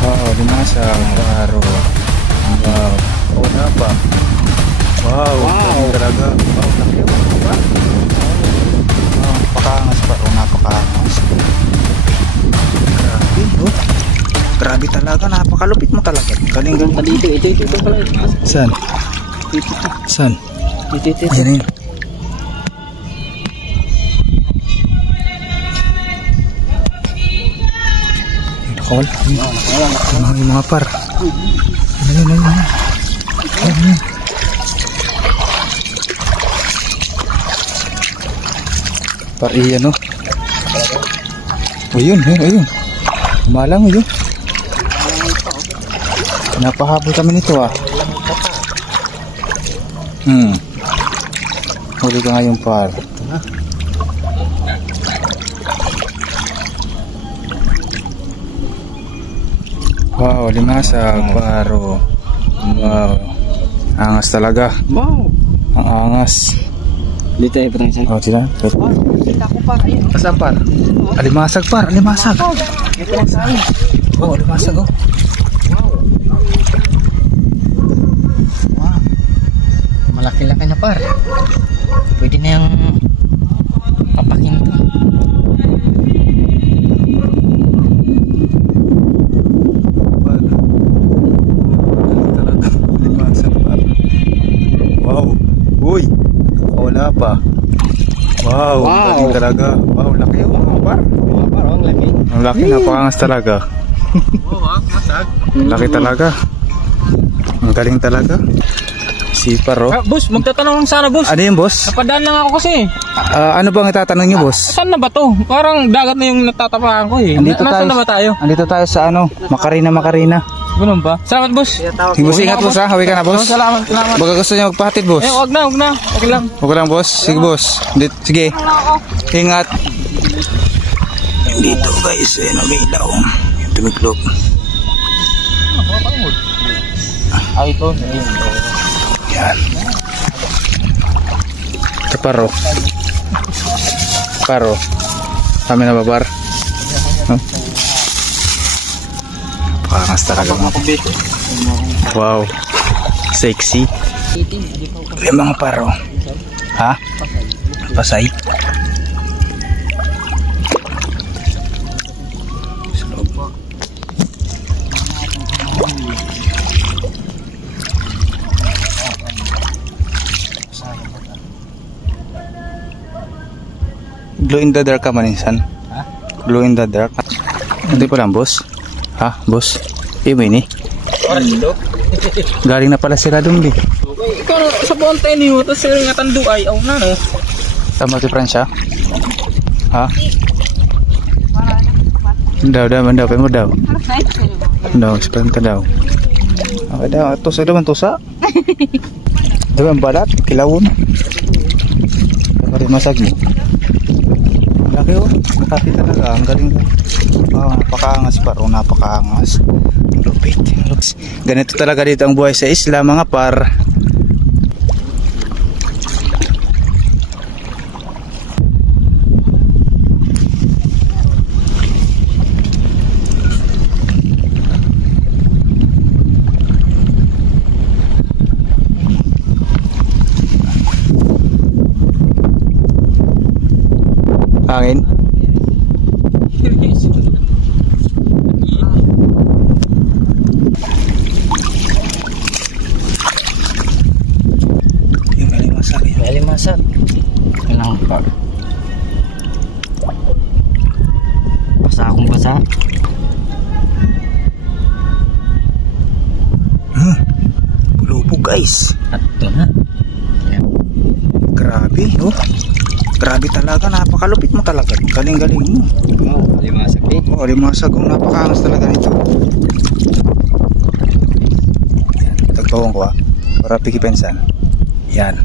Wow, dinasa paro. Wow. Oh, napa. Wow, wow. Talaga. Wow, laki mo ba? Wow, pakaangas paro, napakaangas. Grabe, oh. Grabe talaga, napakalupit mo talaga. Galing-galing pa dito. Ito pala. Saan? Saan? Dito. Ayan. Nakawala. Yung mga par. Ayun. Par iyan, no? Ayun. Malang yun. Napahabol kami nito, ah. Huli ka nga yung par. Wow, limasag, paro. Wow. Angas talaga. Wow. Ang angas. Dito ay patang isang. Oh, sila. Kita ko pa. Ayun. Pasang par? Alimasag par, alimasag. Ito ang sain. Oh, alimasag, oh. Wow. Malaki-laki na par. Pwede na yung papakin to. Wow. Uy. Wala pa. Wow. Galing talaga. Wow, laki yung mga par. Ang laki. Ang laki, napakangas talaga. Oo, masag. Laki talaga. Ang galing talaga. Sipar, oh. Boss, magtatanong lang sana, boss. Ano yung boss? Napadaan lang ako kasi. Ano bang itatanong niyo, boss? Saan na ba to? Parang dagat na yung natatapakan ko eh. Nasaan na ba tayo? Andito tayo sa ano, Macarena. Ganun ba? Salamat, boss. Sige, boss, ingat boss, ha. Hawi ka na, boss. Salamat. Baka gusto niyo magpahatid, boss. Wag na. Okay lang. Okay lang, boss. Sige, boss. Sige. Ingat. Dito, guys, ayun, may ilaw. Yung tumiklop. Ay, ito. Yan. Ito, paro. Kami na babar. Pakangas talaga mo. Wow. Sexy. Yung mga paro. Ha? Pasay. Glow in the dark ka maninsan? Ha? Glow in the dark? Hindi pa lang, boss. Ha, boss? Ibo ini? Galing na pala sila dun, di. Ikaw sa buong tayo niyo, tapos sila nga tandu ay, na, no? Tama si Francia? Ha? Daw, mo daw. Daw, sekarang ka daw. Okay daw, tusa naman, tusa. Daw, ang balat, kilawon. Pari masag mo. Laki, oh. Nakati talaga, ang galing ka. Wow, napakaangas paro, napakaangas. Lupit. Ganito talaga dito ang buhay sa isla, mga par. Hangin. May alimasag. Kailangan pa. Basa akong basa. Pulupo, guys. At ito na. Grabe, oh. Grabe talaga, napakalupit mo talaga. Galing-galing mo. Alimasag din. Oh, limasag, oh. Napakaangas talaga nito. Tagpawang ko, ah. Para pikipensan. Yan.